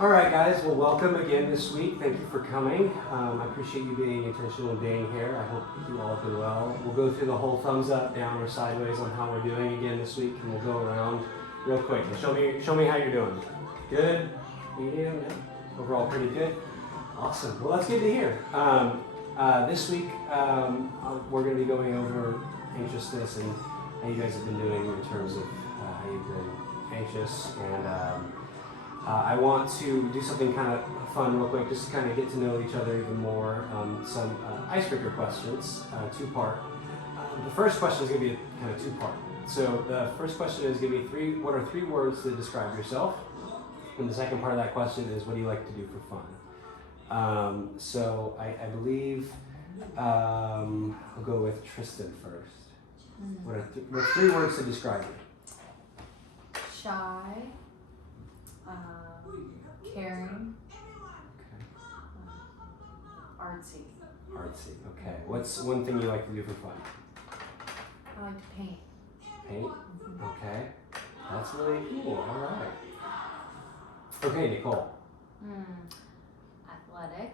All right, guys. Well, welcome again this week. Thank you for coming. I appreciate you being intentional and being here. I hope you all have been well. We'll go through the whole thumbs up, down, or sideways on how we're doing again this week, and we'll go around real quick. And show me how you're doing. Good? Medium? Yeah. Overall pretty good? Awesome. Well, that's good to hear. This week, we're going to be going over anxiousness and how you guys have been doing in terms of how you've been anxious. And I want to do something kind of fun real quick, just to kind of get to know each other even more. Some icebreaker questions, two-part. The first question is going to be kind of two-part. So the first question is going to be what are three words to describe yourself? And the second part of that question is, what do you like to do for fun? So I believe I'll go with Tristan first. What are three words to describe you? Shy, caring, artsy. Artsy, okay. What's one thing you like to do for fun? I like to paint. Paint? Okay. That's really cool. All right. Okay, Nicole. Athletic.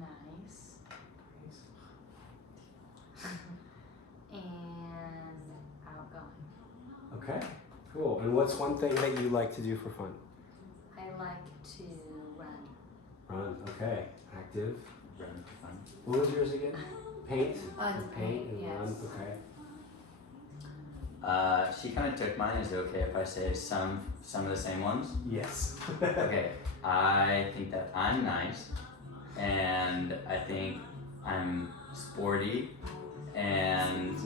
Nice. And outgoing. Okay, cool. And what's one thing that you like to do for fun? I like to run. Run, okay. Active. Run for fun. What was yours again? Paint? Paint, and yes. run, okay. She kind of took mine. Is it okay if I say some of the same ones? Yes. Okay. I think that I'm nice, and I think I'm sporty, and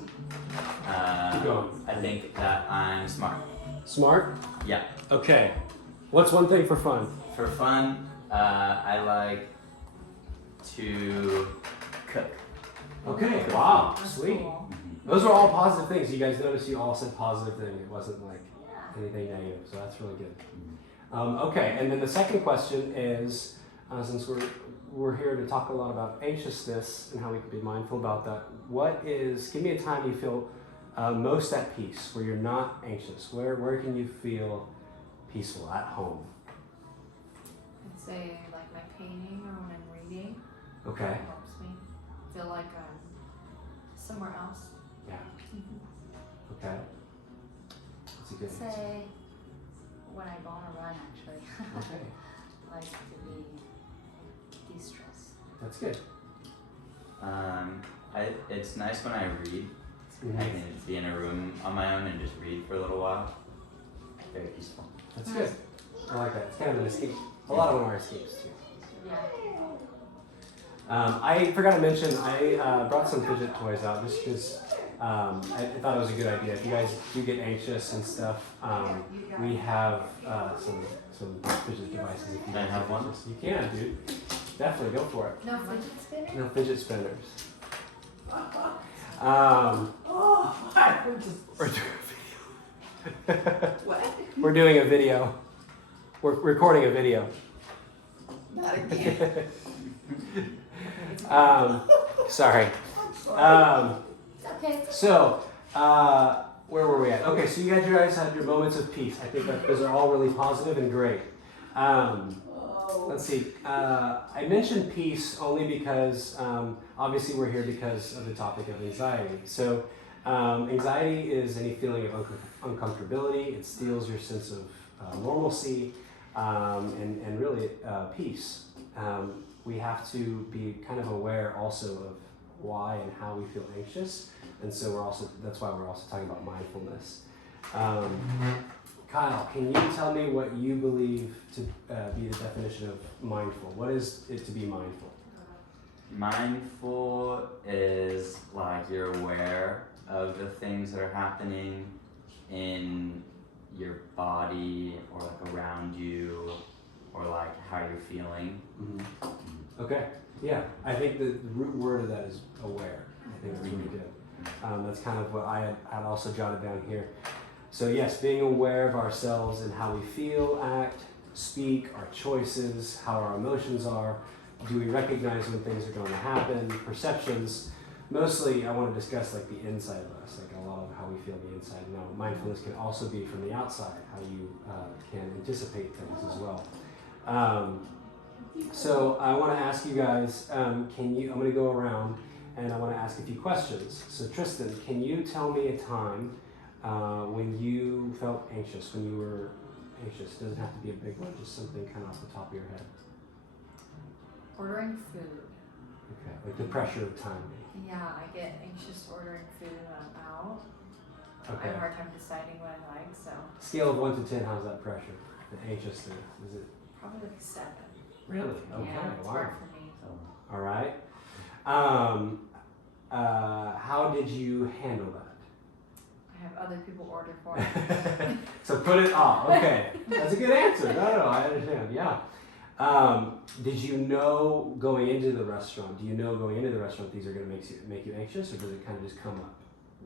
I think that I'm smart. Smart? Yeah. Okay. What's one thing for fun? For fun, I like to cook. Okay, wow, That's sweet. cool. Those are all positive things. You guys notice you all said positive thing. It wasn't like anything negative, so that's really good. Okay, and then the second question is, since we're here to talk a lot about anxiousness and how we can be mindful about that, give me a time you feel most at peace, where you're not anxious. Where can you feel peaceful? At home. I'd say like my painting or when I'm reading. Okay. It helps me feel like I'm somewhere else. Yeah. Okay. That's a good answer. Say when I go on a run, actually. Okay. I like to be de-stress. That's good. It's nice when I read. I can be in a room on my own and just read for a little while. Very peaceful. That's good. I like that. It's kind of an escape. A lot of them are escapes too. Yeah. I forgot to mention, I brought some fidget toys out just because I thought it was a good idea. If you guys do get anxious and stuff, we have some fidget devices. If you Can I guys have get one? anxious. You can, dude. Definitely, go for it. No fidget spinner? No fidget spinners. We're doing a video. What? We're doing a video. We're recording a video. Not again. Sorry. Okay. So, where were we at? Okay, so you guys had your moments of peace. I think that those are all really positive and great. Let's see. I mentioned peace only because obviously we're here because of the topic of anxiety. So, anxiety is any feeling of uncomfortability. It steals your sense of normalcy and really peace. We have to be kind of aware also of why and how we feel anxious, and so that's why we're also talking about mindfulness. Kyle, can you tell me what you believe to be the definition of mindful? What is it to be mindful? Mindful is like you're aware of the things that are happening in your body or like around you or like how you're feeling. Okay, yeah, I think the root word of that is aware. I think that's really good. That's kind of what I had also jotted down here. So yes, being aware of ourselves and how we feel, act, speak, our choices, how our emotions are. Do we recognize when things are going to happen? Perceptions. Mostly I want to discuss like the inside of us. Like a lot of how we feel on the inside. Now, mindfulness can also be from the outside, how you can anticipate things as well. So I want to ask you guys, I'm going to go around and I want to ask a few questions. So Tristan, can you tell me a time when you felt anxious, when you were anxious? It doesn't have to be a big one, just something kind of off the top of your head. Ordering food. Okay, like the pressure of time. Yeah, I get anxious ordering food when I'm out. I Okay. have a hard time deciding what I like, so Scale of 1 to 10, how's that pressure? The anxiousness, is it? probably like a 7. Really? Okay, Yeah, it's wow. hard for me. All right. How did you handle that? I have other people order for me. So put it off. Okay, that's a good answer. No, I understand. Yeah. Did you know going into the restaurant? Do you know going into the restaurant these are going to make you anxious, or does it kind of just come up?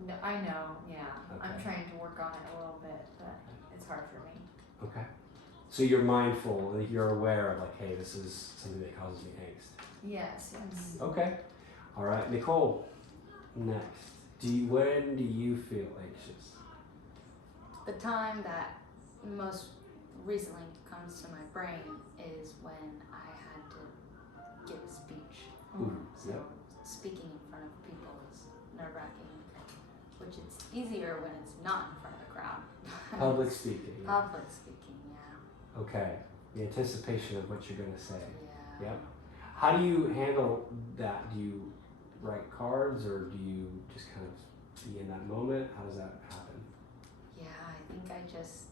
No, I know, yeah. I'm Okay. trying to work on it a little bit, but it's hard for me. Okay. So you're mindful, like you're aware of like, hey, this is something that causes me angst. Yes. Okay. All right, Nicole. Next, when do you feel anxious? The time that most recently comes to my brain is when I had to give a speech. Ooh, So yep. speaking in front of people is nerve-wracking, which it's easier when it's not in front of a crowd. Public speaking. Public speaking, yeah. Okay. The anticipation of what you're going to say. Yeah. Yep. How do you handle that? Do you write cards or do you just kind of be in that moment? How does that happen? Yeah, I think I just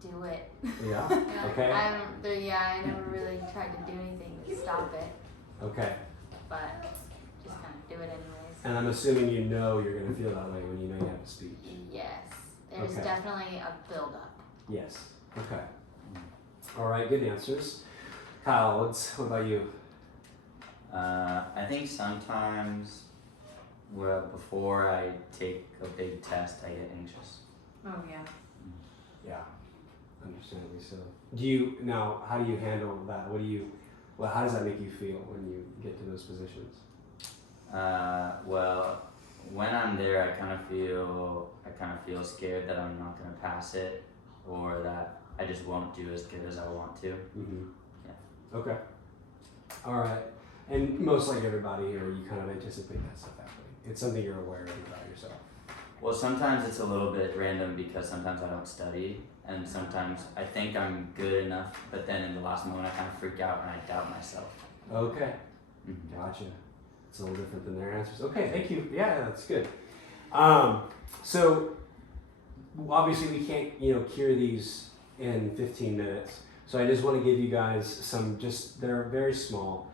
do it. Yeah. Yeah, Okay. I never really tried to do anything to stop it, Okay. but just kind of do it anyways. And I'm assuming you know you're going to feel that way when you know you have a speech. Yes, there's Okay. definitely a build-up. Yes. Okay. All right. Good answers. Kyle, what about you? I think sometimes before I take a big test, I get anxious. Oh, yeah. Yeah. Understandably so. How do you handle that? How does that make you feel when you get to those positions? Well, when I'm there, I kind of feel scared that I'm not gonna pass it, or that I just won't do as good as I want to. Mm-hmm. Yeah. Okay. All right. And most like everybody here, you kind of anticipate that stuff happening. It's something you're aware of about yourself. Well, sometimes it's a little bit random because sometimes I don't study, and sometimes I think I'm good enough, but then in the last moment I kind of freak out and I doubt myself. Okay. Mm-hmm. Gotcha. It's a little different than their answers. Okay, thank you. Yeah, that's good. So obviously we can't, cure these in 15 minutes. So I just want to give you guys they're very small,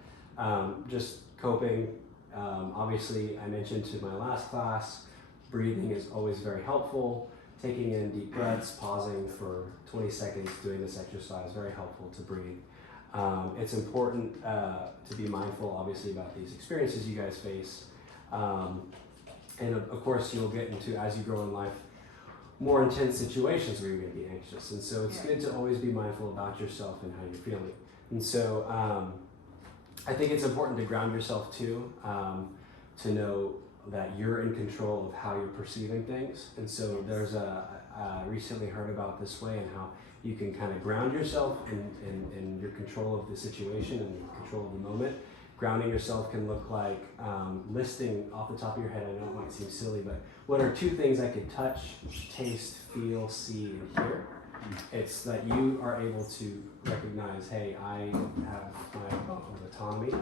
just coping. Obviously I mentioned to my last class, breathing is always very helpful. Taking in deep breaths, pausing for 20 seconds, doing this exercise, very helpful to breathe. It's important to be mindful, obviously, about these experiences you guys face. And of course, you'll get into, as you grow in life, more intense situations where you're going to be anxious. And so it's good to always be mindful about yourself and how you're feeling. And so I think it's important to ground yourself too, to know that you're in control of how you're perceiving things. And so I recently heard about this way and how you can kind of ground yourself in your control of the situation and control of the moment. Grounding yourself can look like listing off the top of your head, I know it might seem silly, but what are 2 things I could touch, taste, feel, see, and hear? It's that you are able to recognize, hey, I have my autonomy.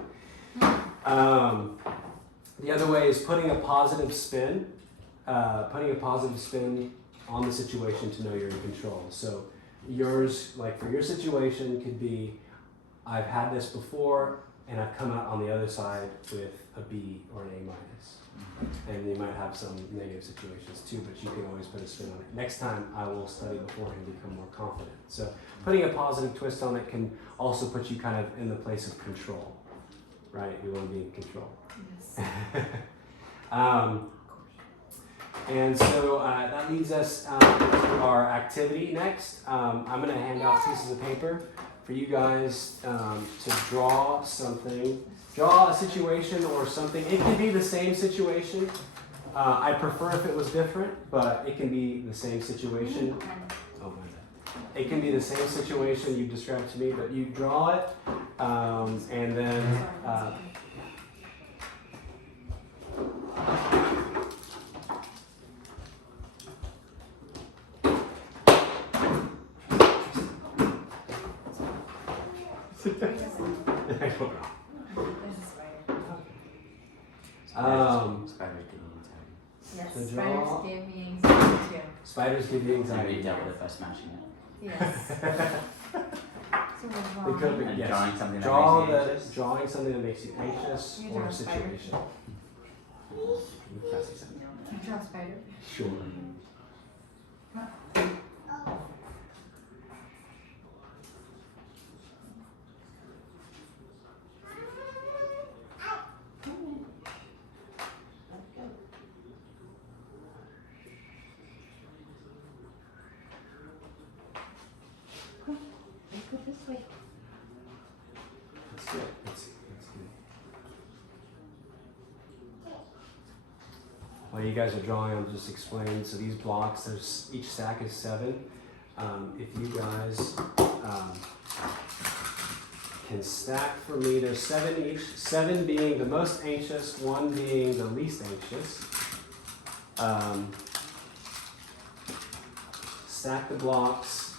The other way is putting a positive spin on the situation to know you're in control. So yours, like for your situation, could be, I've had this before and I've come out on the other side with a B or an A minus. And you might have some negative situations too, but you can always put a spin on it. Next time I will study beforehand and become more confident. So putting a positive twist on it can also put you kind of in the place of control, right? You want to be in control. Yes. And so that leads us to our activity next. I'm going to hand out pieces of paper for you guys to draw something. Draw a situation or something. It can be the same situation, I prefer if it was different, but it can be the same situation. And Oh my God. It can be the same situation you described to me, but you draw it, and then I don't know. There's a spider. Spiders give me anxiety. Yes, The spiders draw- give me anxiety too. Spiders give you I anxiety. already dealt with it by smashing it. Yes. So we're It could be And yes. drawing something that Drawing makes me anxious. drawing something that makes you anxious You or draw a a spider. situation. Cassie said. You draw a spider. Sure. Go this way. That's good. That's good. While you guys are drawing, I'll just explain. So these blocks, there's each stack is 7. If you guys can stack for me, there's 7 each. 7 being the most anxious, 1 being the least anxious. Stack the blocks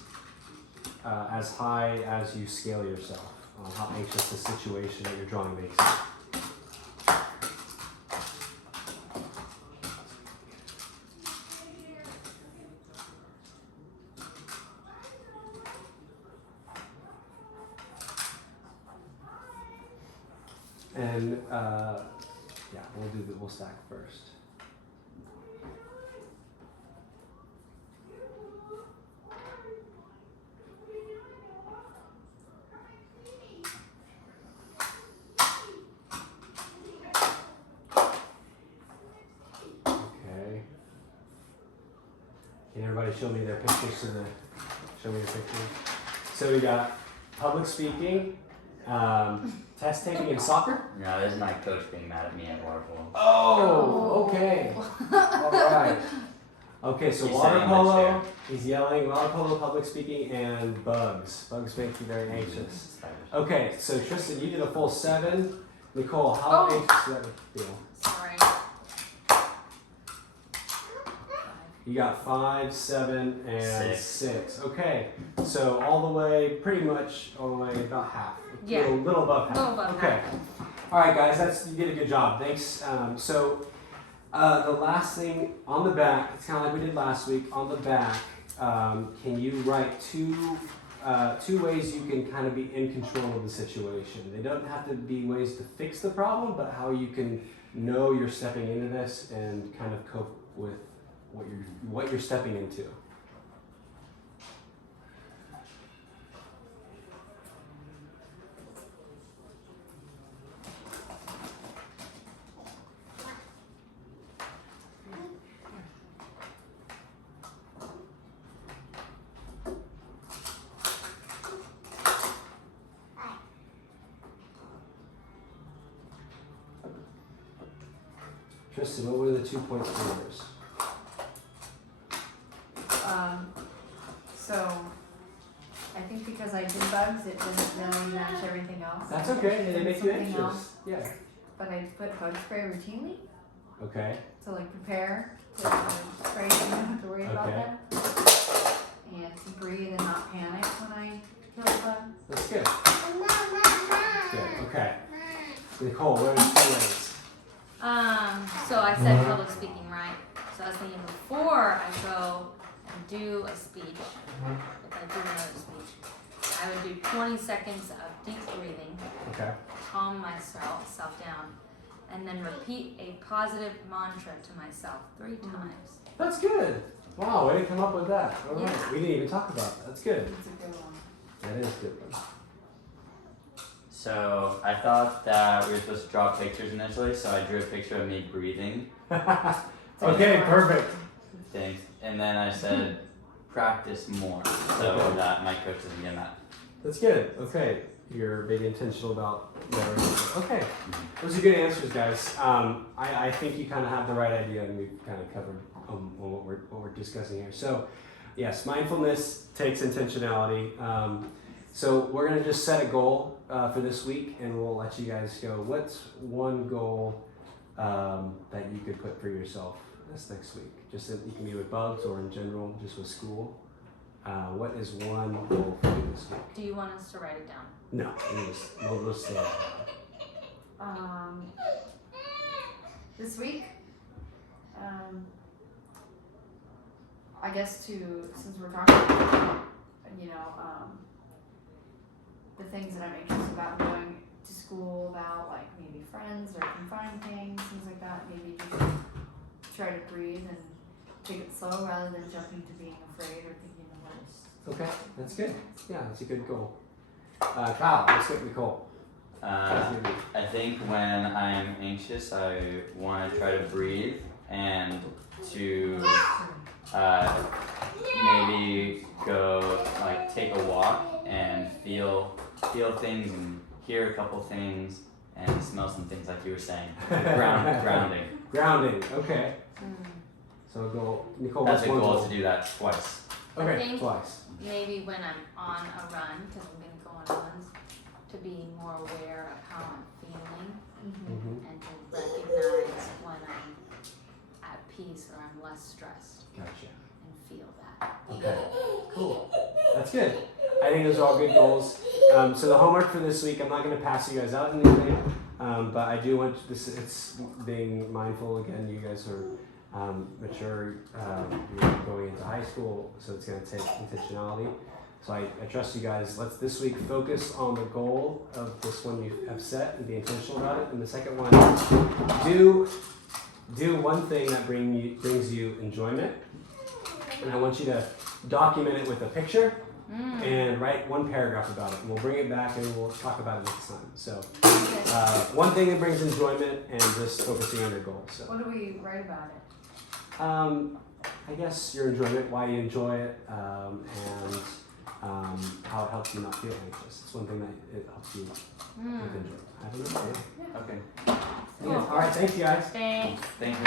as high as you scale yourself on how anxious the situation that you're drawing makes you. And yeah, we'll stack first. Okay. Can everybody show me their pictures to the show me your pictures? So we got public speaking, test taking, and soccer. No, this is my coach being mad at me at water polo. Oh, okay. All right. Okay, so He's water sitting in the polo, chair. he's yelling, water polo, public speaking, and bugs. Bugs make you very anxious. Spiders. Okay, so Tristan, you did a full 7. Nicole, how Oh. anxious does that feel? sorry. You got 5, 7, and 6. 6. Okay, so all the way, pretty much all the way about half. Yeah. A little above half. Little above okay. All right, guys, you did a good job. Thanks. The last thing on the back, it's kind of like we did last week. On the back, can you write two ways you can kind of be in control of the situation? They don't have to be ways to fix the problem, but how you can know you're stepping into this and kind of cope with what you're stepping into. Tristan, what were the 2 points for yours? So I think because I did bugs, it didn't really match everything else. That's okay. They make you Something anxious. else. Yeah. But I put bug spray routinely Okay. to like prepare to spray, so you don't have to worry about Okay. that. And to breathe and not panic when I kill a bug. That's good. Good. Okay. Nicole, what are the 2 ways? So I said public speaking, right? So I was thinking before I go and do a speech, if I do another speech, I would do 20 seconds of deep breathing, Okay. calm myself down, and then repeat a positive mantra to myself 3 times. That's good. Wow, way to come up with that. All right. Yeah. We didn't even talk about that. That's good. It's a good one. That is a good one. So I thought that we were supposed to draw pictures initially, so I drew a picture of me breathing. Okay, perfect. Things, and then I said practice more, so that my coach doesn't get mad. That's good. Okay. you're being intentional about whatever. Okay, those are good answers, guys. I think you kind of have the right idea, and we've kind of covered what we're discussing here. So, yes, mindfulness takes intentionality. So we're gonna just set a goal for this week, and we'll let you guys go. What's one goal that you could put for yourself this next week? Just you can be with Bugs or in general, just with school. What is one goal for you this week? Do you want us to write it down? No, we'll stay. This week, I guess since we're talking about, the things that I'm anxious about going to school about, like maybe friends or confined things like that, maybe just try to breathe and take it slow rather than jumping to being afraid or thinking the worst. Okay, that's good. Yeah, that's a good goal. Kyle, let's get Nicole. I think when I'm anxious, I want to try to breathe and to maybe go take a walk and feel things and hear a couple things and smell some things like you were saying. Grounding. Grounding. Okay. So goal, Nicole. That's a one goal to do that twice. Okay, I think twice. maybe when I'm on a run, because I've been going runs, to be more aware of how I'm feeling Mm-hmm. and to recognize when I'm at peace or I'm less stressed Gotcha. and feel that. Okay. Cool. That's good. I think those are all good goals. So the homework for this week, I'm not going to pass you guys out anything, but I do want this. It's being mindful again. You guys are mature. You're going into high school, so it's going to take intentionality. So I trust you guys. Let's this week focus on the goal of this one you have set and be intentional about it. And the second one, do one thing that brings you enjoyment. And I want you to document it with a picture and write one paragraph about it. And we'll bring it back and we'll talk about it next time. So one thing that brings enjoyment and just focusing on your goals. So. What do we write about it? I guess your enjoyment, why you enjoy it, and how it helps you not feel anxious. It's one thing that it helps you with enjoyment. I don't know. Okay. Yeah. All right, thank you guys. Thanks. Thank you.